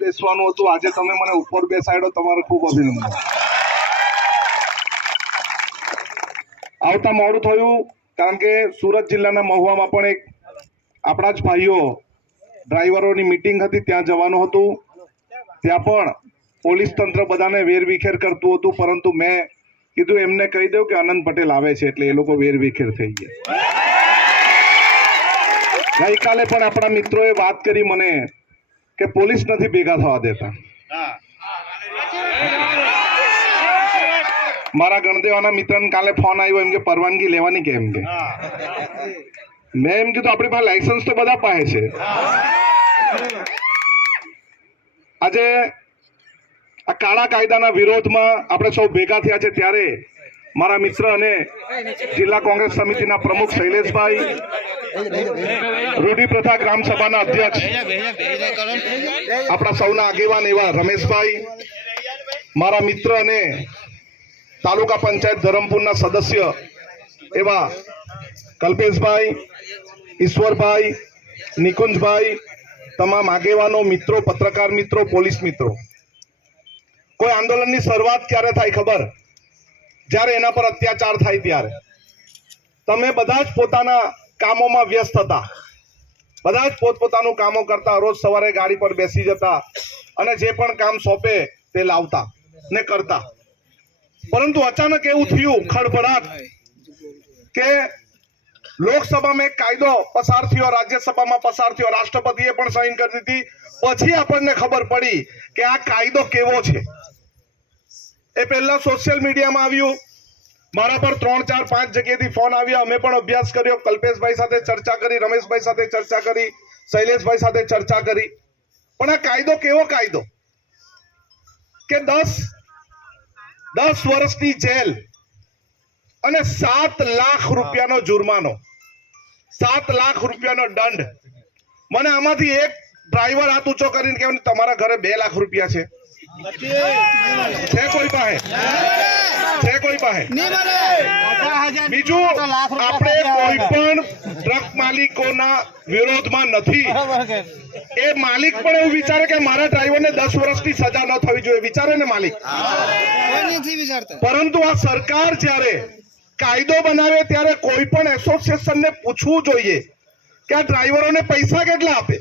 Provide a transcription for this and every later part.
બેસવાનું હતું. આજે તમે મને ઉપર બેસાડ્યો તમારો ખૂબ અભિનંદન. આવતા મોડું થયું, કારણ કે સુરત જિલ્લાના મહુવામાં પણ એક આપણા જ ભાઈઓ ડ્રાઈવરોની મિટિંગ હતી, ત્યાં જવાનું હતું. ત્યાં પણ પોલીસ તંત્ર બધાને વેરવિખેર કરતું હતું, પરંતુ મેં કીધું, એમને કહી દઉં કે આનંદ પટેલ આવે છે, એટલે એ લોકો વેરવિખેર થઈ ગયા. ગઈકાલે પણ આપણા મિત્રોએ વાત કરી મને કે પોલીસ નથી ભેગા થવા દેતા. મારા ગણદેવાના મિત્રને કાલે ફોન આવ્યો એમ કે પરવાનગી લેવાની કેમ કે. મેં એમ કીધું, આપણી પાસે લાયસન્સ તો બધા પાસે છે. આજે આ કાળા કાયદાના વિરોધમાં આપણે સૌ ભેગા થયા છે ત્યારે મારા મિત્ર અને જિલ્લા કોંગ્રેસ સમિતિના પ્રમુખ શૈલેષભાઈ, રૂઢી પ્રથા ગ્રામ સભાના અધ્યક્ષ, આપણા સૌના આગેવાન એવા રમેશભાઈ, મારા મિત્ર અને તાલુકા પંચાયત ધરમપુરના સદસ્ય એવા કલ્પેશભાઈ, ઈશ્વરભાઈ, નિકુંજભાઈ, તમામ આગેવાનો, મિત્રો, પત્રકાર મિત્રો, પોલીસ મિત્રો. કોઈ આંદોલનની શરૂઆત ક્યારે થાય ખબર? જ્યારે એના પર અત્યાચાર થાય ત્યારે. તમે બધા જ પોતાના કામોમાં વ્યસ્ત હતા. બધા જ પોતપોતાનું કામો કરતા રોજ સવારે ગાડી પર બેસી જતા અને જે પણ કામ સોંપે તે લાવતા ને કરતા. પરંતુ અચાનક એવું થયું, ખડભડાટ, કે લોકસભામાં એક કાયદો પસાર થયો, રાજ્યસભામાં પસાર થયો, રાષ્ટ્રપતિએ પણ સાઈન કરી દીધી. પછી આપણને ખબર પડી કે આ કાયદો કેવો છે. એ પહેલા સોશિયલ મીડિયામાં આવ્યું. મારા પર ત્રણ, ચાર, પાંચ જગ્યાએથી ફોન આવ્યા. અમે પણ અભ્યાસ કર્યો. કલ્પેશભાઈ સાથે ચર્ચા કરી, રમેશભાઈ સાથે ચર્ચા કરી, શૈલેષભાઈ સાથે ચર્ચા કરી. પણ આ કાયદો કેવો કાયદો? કે દસ દસ વર્ષની જેલ અને સાત લાખ રૂપિયાનો જુર્માનો. સાત લાખ રૂપિયાનો દંડ. મને આમાંથી એક ડ્રાઈવર હાથ ઊંચો કરીને કે તમારા ઘરે બે લાખ રૂપિયા છે. છે કોઈ પાસે છે કોઈ પાસે બીજું આપણે કોઈ પણ ટ્રક માલિકોના વિરોધમાં નથી એ માલિક પણ એવું વિચારે કે મારા ડ્રાઈવરને દસ વર્ષની સજા ન થવી જોઈએ. વિચારે ને માલિક? પરંતુ આ સરકાર જ્યારે કાયદો બનાવે ત્યારે કોઈ પણ એસોસિએશનને પૂછવું જોઈએ કે આ ડ્રાઈવરોને પૈસા કેટલા આપે?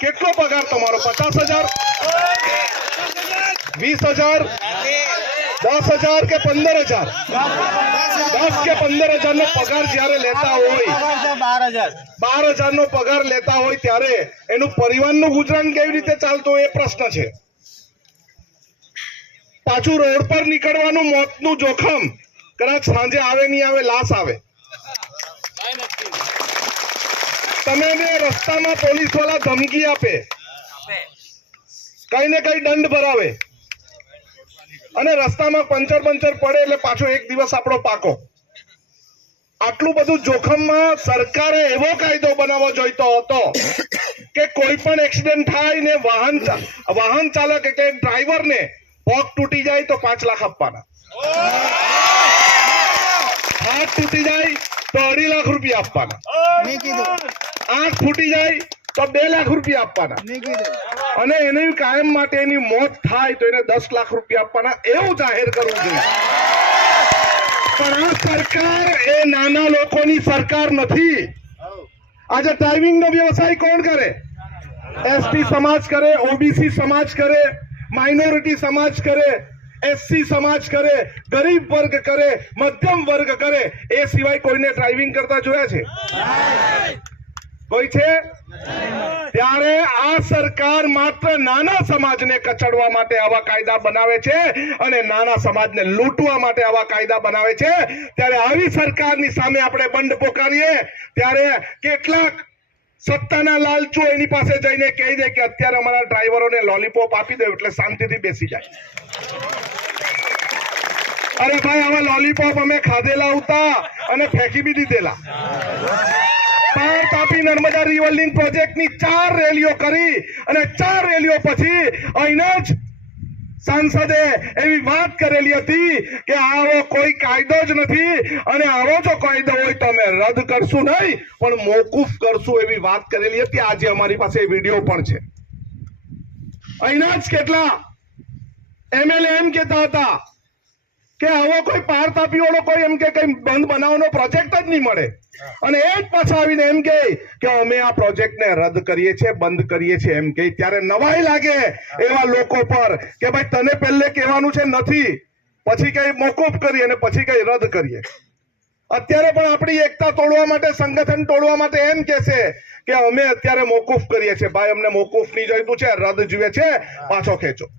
કેટલો પગાર તમારો? પચાસ હજાર? વીસ हजार દસ હજાર કે પંદર હજાર દસ કે પંદર હજાર નો પગાર જ્યારે લેતા હોય બાર હજાર નો પગાર લેતા હોય ત્યારે એનું પરિવારનું ગુજરાન કેવી રીતે ચાલતું એ પાછું રોડ પર નીકળવાનું મોતનું જોખમ કદાચ સાંજે આવે નહીં આવે લાશ આવે તમે રસ્તામાં પોલીસવાળા ધમકી આપે કઈ ને કઈ દંડ ભરાવે. અને રસ્તામાં પંચર પંચર પડે એટલે પાછો એક દિવસ આપણો પાકો. આટલું બધું જોખમમાં સરકારે એવો કાયદો બનાવવો જોઈતો હતો કે કોઈ પણ એક્સિડન્ટ થાય ને વાહન વાહન ચાલક એટલે ડ્રાઈવરને પગ તૂટી જાય તો પાંચ લાખ આપવાના. હાથ તૂટી જાય તો અઢી લાખ રૂપિયા આપવાના. આંખ ફૂટી જાય તો બે લાખ રૂપિયા આપવાના. અને એને કાયમ માટે એની મોત થાય તો એને દસ લાખ રૂપિયા આપવાના એવું જાહેર કરવું જોઈએ. પણ આ સરકાર એ નાના લોકોની સરકાર નથી. આજે ડ્રાઇવિંગ નો વ્યવસાય કોણ કરે? એસટી સમાજ કરે, ઓબીસી સમાજ કરે માઇનોરિટી સમાજ કરે, એસસી સમાજ કરે, ગરીબ વર્ગ કરે, મધ્યમ વર્ગ કરે, એ સિવાય કોઈને ડ્રાઇવિંગ કરતા જોયા છે? કોઈ છે? ત્યારે આ સરકાર માત્ર નાના સમાજને કચડવા માટે આવા કાયદા બનાવે છે અને નાના સમાજને લૂંટવા માટે આવા કાયદા બનાવે છે. ત્યારે આવી સરકારની સામે આપણે બંધ પોકારીએ, ત્યારે કેટલાક સત્તાના લાલચો એની પાસે જઈને કહી દે કે અત્યારે અમારા ડ્રાઈવરોને લોલીપોપ આપી દે એટલે શાંતિથી બેસી જાય. અરે ભાઈ, આવા લોલીપોપ અમે ખાધેલા હતા અને ફેંકી બી દીધેલા. તાપી નર્મદા રિવરલિંગ પ્રોજેક્ટની ચાર રેલીઓ કરી અને ચાર રેલીઓ પછી અહીંના જ સાંસદે એવી વાત કરેલી હતી કે આવો કોઈ કાયદો જ નથી અને આવો જો કાયદો હોય તો અમે રદ કરશું નહીં, પણ મોકૂફ કરશું એવી વાત કરેલી હતી. આજે અમારી પાસે વીડિયો પણ છે. અહીંના જ કેટલા એમએલએ એમ કહેતા હતા કે આવો કોઈ પાર તાપી વાળો કોઈ એમ કે કઈ બંધ બનાવવાનો પ્રોજેક્ટ જ નહીં મળે. અને એ જ પાછા આવીને એમ કહે કે અમે આ પ્રોજેક્ટને રદ કરીએ છીએ બંધ કરીએ છીએ એમ કે. ત્યારે નવાઈ લાગે એવા લોકો પર કે ભાઈ તને પહેલે કહેવાનું છે નથી. પછી કઈ મોકૂફ કરીએ અને પછી કઈ રદ કરીએ. અત્યારે પણ આપણી એકતા તોડવા માટે સંગઠન તોડવા માટે એમ કે છે કે અમે અત્યારે મોકૂફ કરીએ છીએ. ભાઈ અમને મોકૂફ નહીં જોઈતું છે રદ જોઈએ છે. પાછો ખેંચો.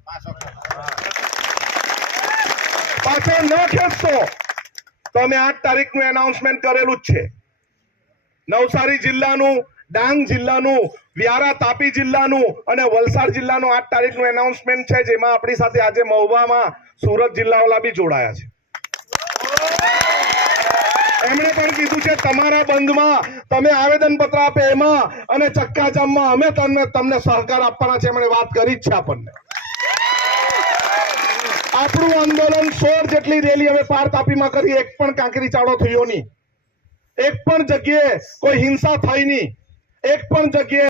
પાછો ન ખેંચશો તો અમે આઠ તારીખનું એનાઉન્સમેન્ટ કરેલું જ છે. નવસારી જિલ્લાનું, ડાંગ જિલ્લાનું, વ્યારા તાપી જિલ્લાનું અને વલસાડ જિલ્લાનું આઠ તારીખનું એનાઉન્સમેન્ટ છે, જેમાં આપણી સાથે આજે મહુવામાં સુરત જિલ્લાવાળા બી જોડાયા છે. એમણે પણ કીધું છે, તમારા બંધમાં તમે આવેદન પત્ર આપે એમાં અને ચક્કાજામમાં અમે તમને તમને સહકાર આપવાના છે. એમણે વાત કરી જ છે આપણને. આપણું આંદોલન સોળ જેટલી રેલી અમે પાર તાપીમાં કરી, એક પણ કાંકરી ચાળો થયો નહીં. એક પણ જગ્યાએ કોઈ હિંસા થઈ નહીં. એક પણ જગ્યાએ